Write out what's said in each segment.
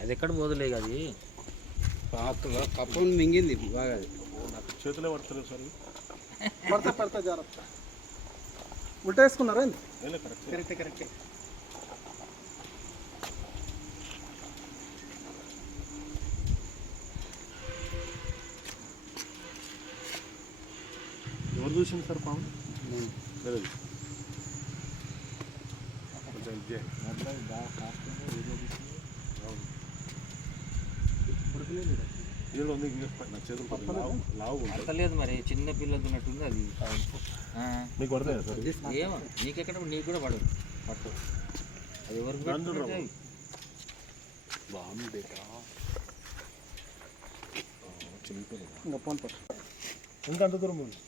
అది ఎక్కడ పోదులే అది. పాతలో కప్పను మింగింది బాగా అది. చేతిలో పడతలేదు సార్. పడతా పడతా జాగ్రత్త. ఉల్టేసుకున్నారా ఏంది? కరెక్ట్ కరెక్టే కరెక్టే. ఎవరు చూసింది సార్ పాము? లేదు కొంచెం ఇదే ఈడ ఉంది నా చేతులు లావు అంతలేదు మరి చిన్న పిల్లలు ఉన్నట్టుంది అది పడతాయా సార్? ఏమో నీకెక్కడ నీకు కూడా పడదు. పట్టు. అది ఎవరికి రావు. బాగుంది. ఇంకా ఫోన్ పట్టు. ఇంకా అంత దూరం ఉంది?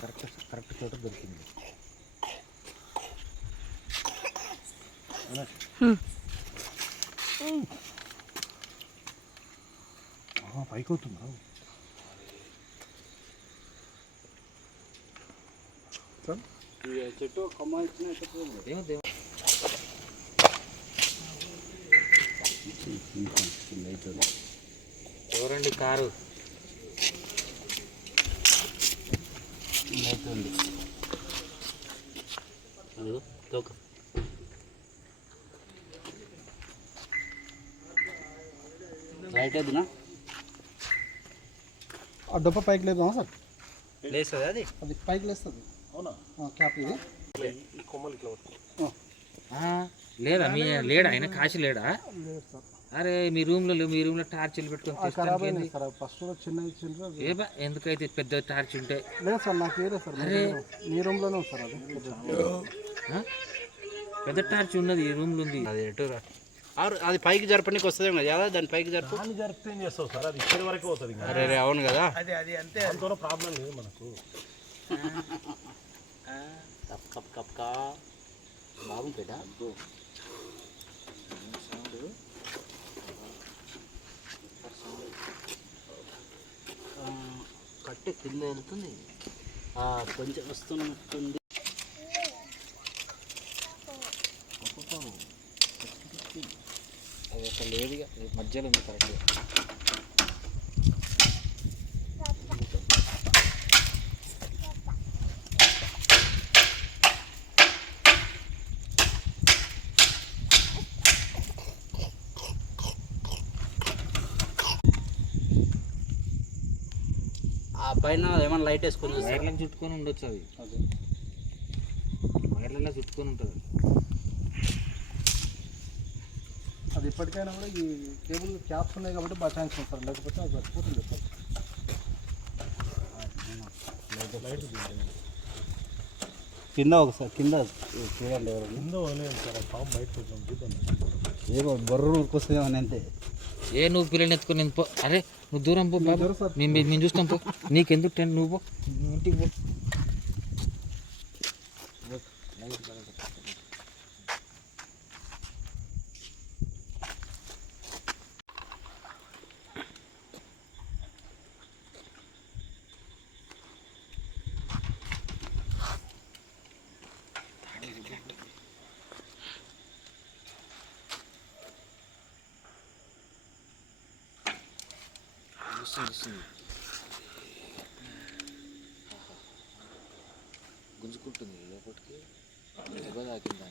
కరెక్ట్ కరెక్ట్ చోట దొరికింది పైకి అవుతుందా? సార్? చెట్టు కొమ్మ ఇచ్చిన ఎవరండి కారు? అవుతుంది తోక. రైట్ అదినా ఆ డొప్ప పైకి లేదు సార్? లేస్తుంది అది? అది పైకి లేస్తుంది. క్యాప్ ఇది. లేడా మీ లేడా? ఆయన కాశీ లేడా? లేదు సార్. అరే మీ రూమ్లో మీ రూమ్లో టార్చిల్ పెట్టుకొని ఏంది? ఫస్ట్ చిన్న ఇచ్చిండ్రు అది- ఎందుకైతే పెద్ద టార్చ్ ఉంటే? లేదు సార్ నాకు ఏరే సార్ మీ ఉంది సార్ అది? పెద్ద టార్చ్ ఉన్నది ఈ రూమ్లో ఉంది. అది ఎటు అది పైకి జరపడానికి వస్తుందేమో కదా యాదా దాని పైకి జరపు? దాన్ని జరిపితే ఏం చేస్తావు సార్? అది ఇక్కడి వరకే అవుతుంది అరే అవును కదా. దాంతో ప్రాబ్లం లేదు మనకు. బాగుంది బేట కట్టె కింద వెళ్తుంది. ఆ, కొంచెం వస్తున్నట్టుంది. అది అసలు లేదు ఇక. ఇది మధ్యలో ఉంది కరెక్ట్ పైన ఏమైనా లైట్ వేసుకొని? వైర్లను చుట్టుకొని ఉండొచ్చు అవి వైర్లలో చుట్టుకొని ఉంటుంది. అది ఇప్పటికైనా కూడా ఈ కేబుల్ క్యాప్స్ ఉన్నాయి కాబట్టి బచాయించాం సార్. లేకపోతే అది చచ్చిపోతుంది సార్. కింద ఒకసారి కింద చూడండి ఎవరు కింద వదిలేదు సార్ బయటకు వచ్చాం చూద్దాం. ఏమో బర్రు ఊరుకొస్తుందేమో అంతే. ఏ నువ్వు పిల్లని ఎత్తుకొని అరే నువ్వు దూరం పో బాబు. మేము మేము చూస్తాం పో. నీకెందుకు టెన్? నువ్వు పో. నువ్వు ఇంటికి పో. చూస్తుంది చూస్తుంది గుంజుకుంటుంది లోపలికి దెబ్బ తాకింది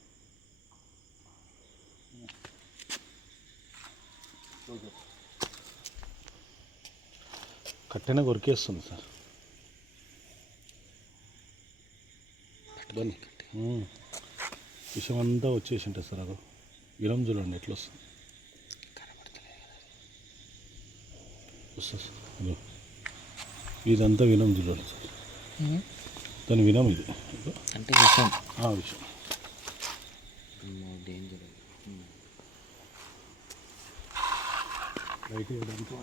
కట్టెన కొరికేస్తుంది సార్. పట్టుకొని ఉమ్. విషం అంతా వచ్చేసి ఉంటుంది సార్ అది. విరం చూడండి ఎట్లా వస్తుంది. వస్తుంది సార్. ఇదంతా వినం చూడండి సార్. దాని వినం ఇది. అంటే విషయం ఆ విషయం డేంజర్. ఇవ్వడానికి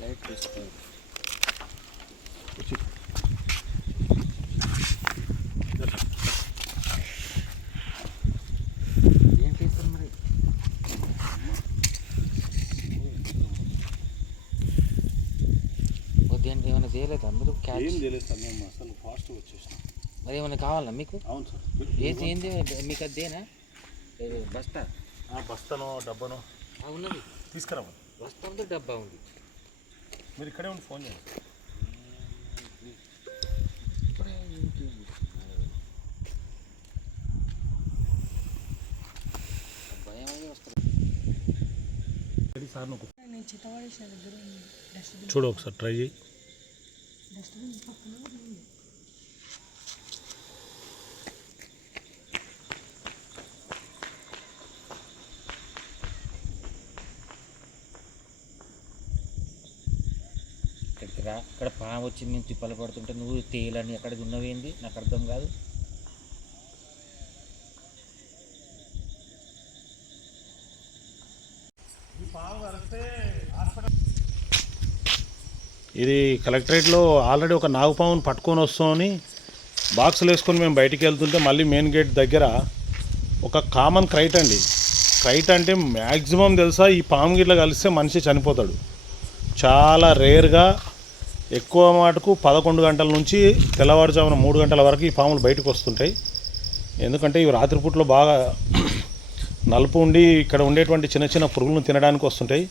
లైట్ ఉదయం ఏమైనా చేయలేదు అందరూ? ఏం చేయలేదు సార్ మేము అసలు ఫాస్ట్గా వచ్చేసినాం. మరి ఏమైనా కావాలా మీకు? అవును సార్. ఏది ఏంది మీకు అదేనా బస్తా బస్తానో డబ్బానో? ఆ, ఉన్నది. తీసుకురావాలి బస్తా ఉంది డబ్బా ఉంది. మీరు ఇక్కడే ఉండి ఫోన్ చేయండి. చూడు ఒకసారి ట్రై చేయి. రా ఇక్కడ పాము వచ్చి నేను తిప్పలు పడుతుంటే నువ్వు తేలని అక్కడికి ఉన్నవేంది? నాకు అర్థం కాదు. ఇది కలెక్టరేట్లో ఆల్రెడీ ఒక నాగుపామును పట్టుకొని వస్తామని బాక్సులు వేసుకొని మేము బయటికి వెళ్తుంటే మళ్ళీ మెయిన్ గేట్ దగ్గర ఒక కామన్ క్రైట్ అండి. క్రైట్ అంటే మ్యాక్సిమం తెలుసా ఈ పాము గిట్ల కలిస్తే మనిషి చనిపోతాడు. చాలా రేర్గా ఎక్కువ మటుకు పదకొండు గంటల నుంచి తెల్లవారుజామున మూడు గంటల వరకు ఈ పాములు బయటకు వస్తుంటాయి. ఎందుకంటే ఇవి రాత్రిపూట్లో బాగా నలుపు ఉండి ఇక్కడ ఉండేటువంటి చిన్న చిన్న పురుగులను తినడానికి వస్తుంటాయి.